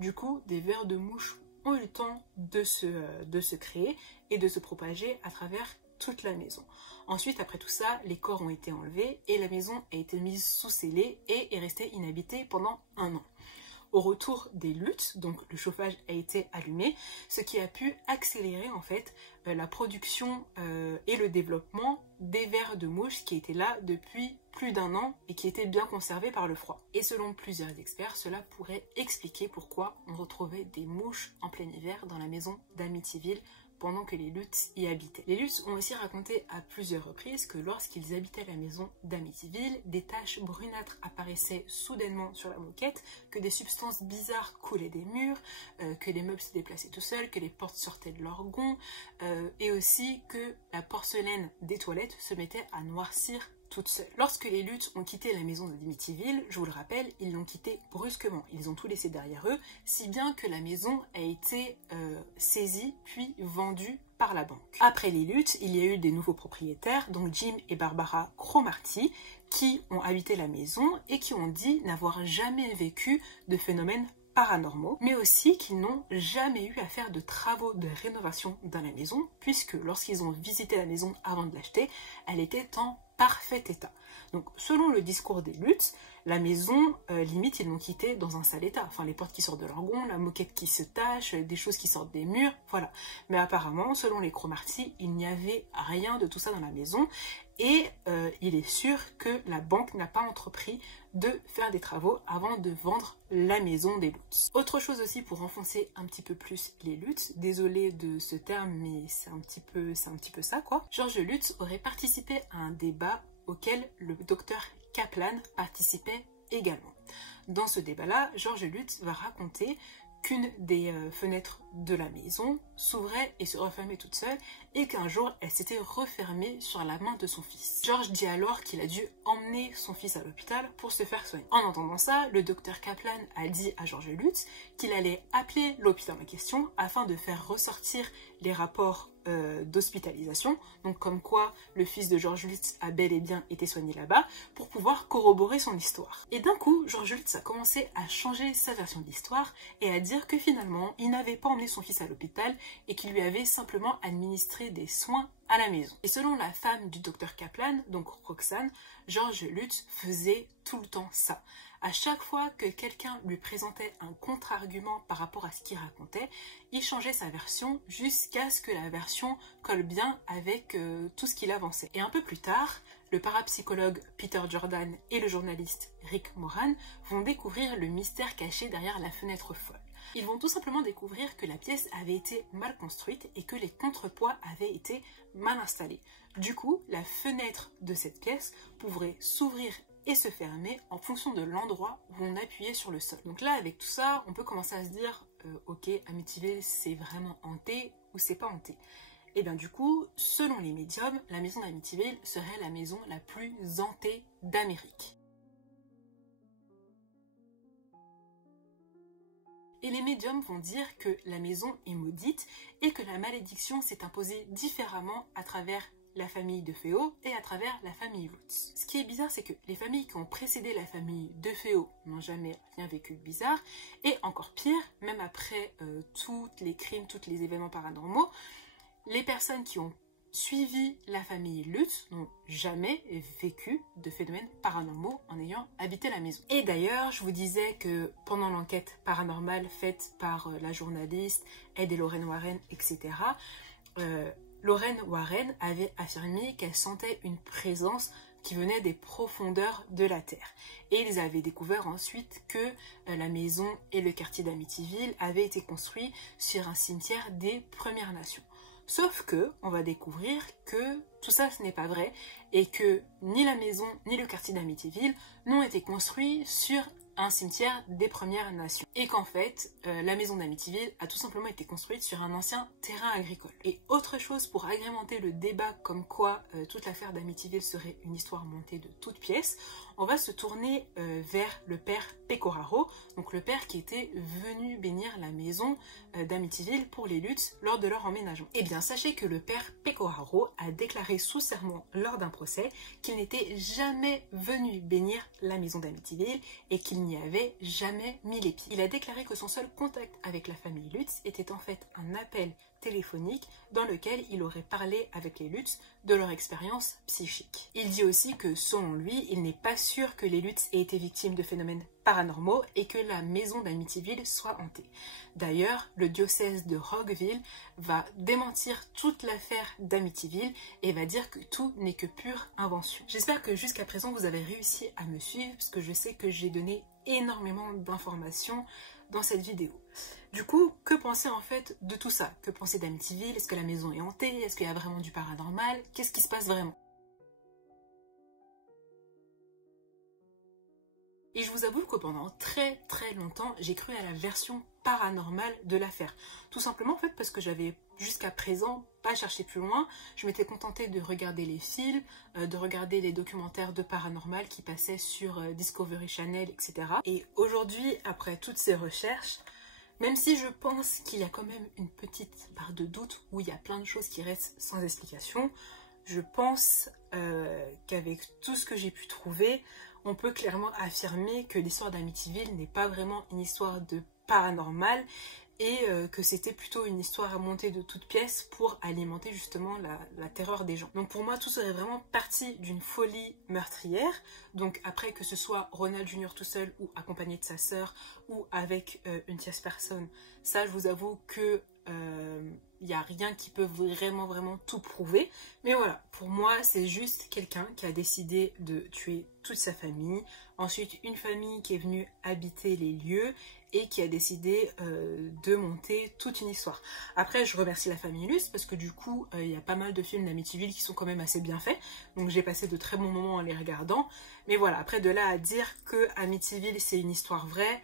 Du coup, des vers de mouches ont eu le temps de se créer et de se propager à travers toute la maison. Ensuite, après tout ça, les corps ont été enlevés et la maison a été mise sous scellé et est restée inhabitée pendant 1 an. Au retour des Lutz, donc le chauffage a été allumé, ce qui a pu accélérer en fait la production et le développement des vers de mouches qui étaient là depuis plus d'1 an et qui étaient bien conservés par le froid. Et selon plusieurs experts, cela pourrait expliquer pourquoi on retrouvait des mouches en plein hiver dans la maison d'Amityville pendant que les Lutz y habitaient. Les Lutz ont aussi raconté à plusieurs reprises que lorsqu'ils habitaient la maison d'Amityville, des taches brunâtres apparaissaient soudainement sur la moquette, que des substances bizarres coulaient des murs, que les meubles se déplaçaient tout seuls, que les portes sortaient de leurs gonds, et aussi que la porcelaine des toilettes se mettait à noircir toute seule. Lorsque les Lutz ont quitté la maison d'Amityville, je vous le rappelle, ils l'ont quittée brusquement. Ils ont tout laissé derrière eux, si bien que la maison a été saisie puis vendue par la banque. Après les Lutz, il y a eu des nouveaux propriétaires, donc Jim et Barbara Cromarty, qui ont habité la maison et qui ont dit n'avoir jamais vécu de phénomènes paranormaux, mais aussi qu'ils n'ont jamais eu à faire de travaux de rénovation dans la maison, puisque lorsqu'ils ont visité la maison avant de l'acheter, elle était en parfait état. Donc selon le discours des Lutz, la maison, limite, ils l'ont quittée dans un sale état. Enfin, les portes qui sortent de leur gonds, la moquette qui se tache, des choses qui sortent des murs, voilà. Mais apparemment, selon les Cromarty, il n'y avait rien de tout ça dans la maison. Et il est sûr que la banque n'a pas entrepris de faire des travaux avant de vendre la maison des Lutz. Autre chose aussi pour enfoncer un petit peu plus les Lutz, désolé de ce terme, mais c'est un petit peu ça quoi. George Lutz aurait participé à un débat auquel le docteur Kaplan participait également. Dans ce débat-là, George Lutz va raconter qu'une des fenêtres de la maison s'ouvrait et se refermait toute seule et qu'un jour elle s'était refermée sur la main de son fils. George dit alors qu'il a dû emmener son fils à l'hôpital pour se faire soigner. En entendant ça, le docteur Kaplan a dit à George Lutz qu'il allait appeler l'hôpital en question afin de faire ressortir les rapports d'hospitalisation, donc comme quoi le fils de George Lutz a bel et bien été soigné là-bas, pour pouvoir corroborer son histoire. Et d'un coup, George Lutz a commencé à changer sa version de l'histoire et à dire que finalement, il n'avait pas emmené son fils à l'hôpital et qu'il lui avait simplement administré des soins à la maison. Et selon la femme du docteur Kaplan, donc Roxane, George Lutz faisait tout le temps ça. À chaque fois que quelqu'un lui présentait un contre-argument par rapport à ce qu'il racontait, il changeait sa version jusqu'à ce que la version colle bien avec tout ce qu'il avançait. Et un peu plus tard, le parapsychologue Peter Jordan et le journaliste Rick Moran vont découvrir le mystère caché derrière la fenêtre folle. Ils vont tout simplement découvrir que la pièce avait été mal construite et que les contrepoids avaient été mal installés. Du coup, la fenêtre de cette pièce pourrait s'ouvrir et se fermer en fonction de l'endroit où on appuyait sur le sol. Donc là, avec tout ça, on peut commencer à se dire ok, Amityville, c'est vraiment hanté ou c'est pas hanté. Et bien du coup, selon les médiums, la maison d'Amityville serait la maison la plus hantée d'Amérique. Et les médiums vont dire que la maison est maudite et que la malédiction s'est imposée différemment à travers la famille de Feo et à travers la famille Lutz. Ce qui est bizarre, c'est que les familles qui ont précédé la famille de Feo n'ont jamais rien vécu de bizarre, et encore pire, même après tous les crimes, tous les événements paranormaux, les personnes qui ont suivi la famille Lutz n'ont jamais vécu de phénomènes paranormaux en ayant habité la maison. Et d'ailleurs, je vous disais que pendant l'enquête paranormale faite par la journaliste Ed et Lorraine Warren, etc., Lorraine Warren avait affirmé qu'elle sentait une présence qui venait des profondeurs de la Terre. Et ils avaient découvert ensuite que la maison et le quartier d'Amityville avaient été construits sur un cimetière des Premières Nations. Sauf que, on va découvrir que tout ça, ce n'est pas vrai, et que ni la maison ni le quartier d'Amityville n'ont été construits sur un cimetière des Premières Nations. Et qu'en fait, la maison d'Amityville a tout simplement été construite sur un ancien terrain agricole. Et autre chose pour agrémenter le débat comme quoi toute l'affaire d'Amityville serait une histoire montée de toutes pièces, on va se tourner vers le père Pecoraro, donc le père qui était venu bénir la maison d'Amityville pour les Lutz lors de leur emménagement. Et bien sachez que le père Pecoraro a déclaré sous serment lors d'un procès qu'il n'était jamais venu bénir la maison d'Amityville et qu'il n'y avait jamais mis les pieds. Il a déclaré que son seul contact avec la famille Lutz était en fait un appel téléphonique dans lequel il aurait parlé avec les Lutz de leur expérience psychique. Il dit aussi que selon lui, il n'est pas sûr que les Lutz aient été victimes de phénomènes paranormaux et que la maison d'Amityville soit hantée. D'ailleurs, le diocèse de Rockville va démentir toute l'affaire d'Amityville et va dire que tout n'est que pure invention. J'espère que jusqu'à présent vous avez réussi à me suivre parce que je sais que j'ai donné énormément d'informations dans cette vidéo. Du coup, que penser en fait de tout ça? Que penser d'Amityville? Est-ce que la maison est hantée? Est-ce qu'il y a vraiment du paranormal? Qu'est-ce qui se passe vraiment? Et je vous avoue que pendant très longtemps, j'ai cru à la version paranormale de l'affaire. Tout simplement en fait parce que j'avais jusqu'à présent pas cherché plus loin. Je m'étais contentée de regarder les films, de regarder les documentaires de paranormal qui passaient sur Discovery Channel, etc. Et aujourd'hui, après toutes ces recherches, même si je pense qu'il y a quand même une petite barre de doute où il y a plein de choses qui restent sans explication, je pense qu'avec tout ce que j'ai pu trouver, on peut clairement affirmer que l'histoire d'Amityville n'est pas vraiment une histoire de paranormal et que c'était plutôt une histoire montée de toutes pièces pour alimenter justement la terreur des gens. Donc pour moi, tout serait vraiment parti d'une folie meurtrière. Donc après, que ce soit Ronald Jr. tout seul ou accompagné de sa sœur ou avec une tierce personne, ça je vous avoue que il n'y a rien qui peut vraiment tout prouver. Mais voilà, pour moi, c'est juste quelqu'un qui a décidé de tuer toute sa famille. Ensuite, une famille qui est venue habiter les lieux et qui a décidé de monter toute une histoire. Après, je remercie la famille Lutz parce que du coup, il y a pas mal de films d'Amityville qui sont quand même assez bien faits. Donc j'ai passé de très bons moments en les regardant. Mais voilà, après de là à dire que Amityville, c'est une histoire vraie,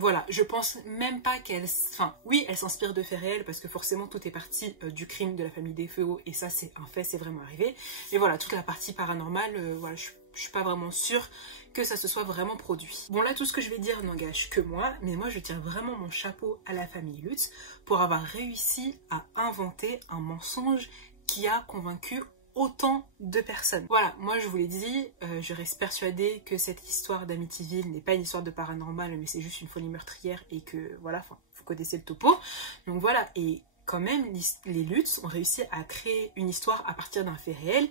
voilà, je pense même pas qu'elle... Enfin, oui, elle s'inspire de faits réels parce que forcément tout est parti du crime de la famille des Feo et ça c'est un fait, c'est vraiment arrivé. Mais voilà, toute la partie paranormale, voilà, je suis pas vraiment sûre que ça se soit vraiment produit. Bon là, tout ce que je vais dire n'engage que moi, mais moi je tire vraiment mon chapeau à la famille Lutz pour avoir réussi à inventer un mensonge qui a convaincu autant de personnes. Voilà, moi je vous l'ai dit, je reste persuadée que cette histoire d'Amityville n'est pas une histoire de paranormal, mais c'est juste une folie meurtrière et que voilà, enfin, vous connaissez le topo. Donc voilà, et quand même, les Lutz ont réussi à créer une histoire à partir d'un fait réel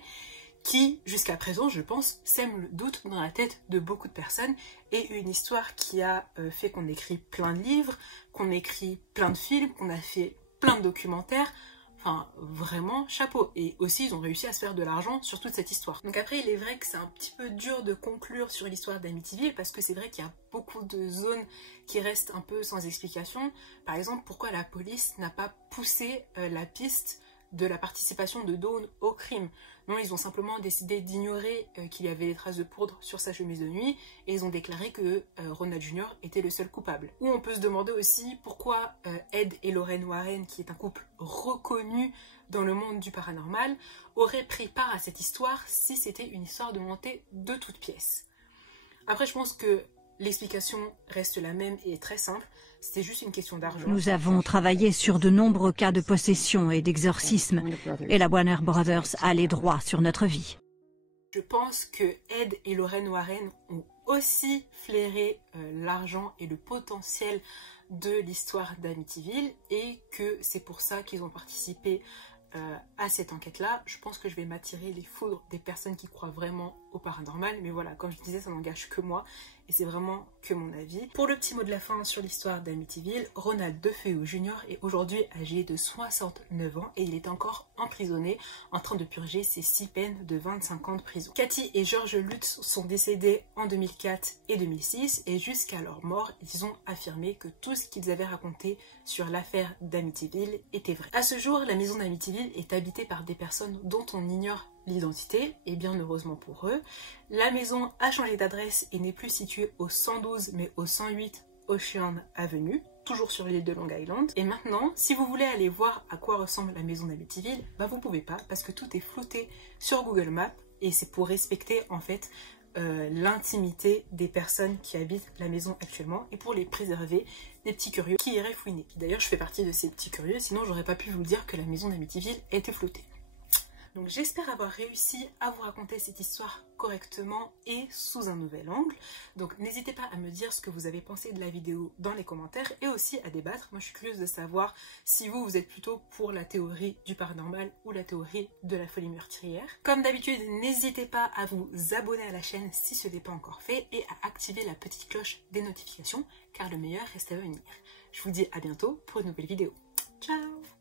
qui, jusqu'à présent, je pense, sème le doute dans la tête de beaucoup de personnes et une histoire qui a fait qu'on écrit plein de livres, qu'on écrit plein de films, qu'on a fait plein de documentaires. Enfin, vraiment, chapeau. Et aussi, ils ont réussi à se faire de l'argent sur toute cette histoire. Donc après, il est vrai que c'est un petit peu dur de conclure sur l'histoire d'Amityville parce que c'est vrai qu'il y a beaucoup de zones qui restent un peu sans explication. Par exemple, pourquoi la police n'a pas poussé la piste de la participation de Dawn au crime. Non, ils ont simplement décidé d'ignorer qu'il y avait des traces de poudre sur sa chemise de nuit et ils ont déclaré que Ronald Jr. était le seul coupable. Ou on peut se demander aussi pourquoi Ed et Lorraine Warren, qui est un couple reconnu dans le monde du paranormal, auraient pris part à cette histoire si c'était une histoire de montée de toutes pièces. Après, je pense que l'explication reste la même et est très simple. C'était juste une question d'argent. Nous avons travaillé sur de nombreux cas de possession et d'exorcisme, et la Warner Brothers a les droits sur notre vie. Je pense que Ed et Lorraine Warren ont aussi flairé l'argent et le potentiel de l'histoire d'Amityville et que c'est pour ça qu'ils ont participé à cette enquête-là. Je pense que je vais m'attirer les foudres des personnes qui croient vraiment au paranormal, mais voilà, comme je disais, ça n'engage que moi et c'est vraiment que mon avis. Pour le petit mot de la fin sur l'histoire d'Amityville, Ronald DeFeo Jr. est aujourd'hui âgé de 69 ans et il est encore emprisonné en train de purger ses 6 peines de 25 ans de prison. Kathy et George Lutz sont décédés en 2004 et 2006 et jusqu'à leur mort, ils ont affirmé que tout ce qu'ils avaient raconté sur l'affaire d'Amityville était vrai. À ce jour, la maison d'Amityville est habitée par des personnes dont on ignore l'identité, et bien heureusement pour eux. La maison a changé d'adresse et n'est plus située au 112 mais au 108 Ocean Avenue, toujours sur l'île de Long Island. Et maintenant, si vous voulez aller voir à quoi ressemble la maison d'Amityville, bah vous pouvez pas parce que tout est flouté sur Google Maps et c'est pour respecter en fait l'intimité des personnes qui habitent la maison actuellement et pour les préserver des petits curieux qui iraient fouiner. D'ailleurs, je fais partie de ces petits curieux, sinon j'aurais pas pu vous dire que la maison d'Amityville était flottée. Donc j'espère avoir réussi à vous raconter cette histoire correctement et sous un nouvel angle. Donc n'hésitez pas à me dire ce que vous avez pensé de la vidéo dans les commentaires et aussi à débattre. Moi je suis curieuse de savoir si vous êtes plutôt pour la théorie du paranormal ou la théorie de la folie meurtrière. Comme d'habitude, n'hésitez pas à vous abonner à la chaîne si ce n'est pas encore fait et à activer la petite cloche des notifications car le meilleur reste à venir. Je vous dis à bientôt pour une nouvelle vidéo. Ciao!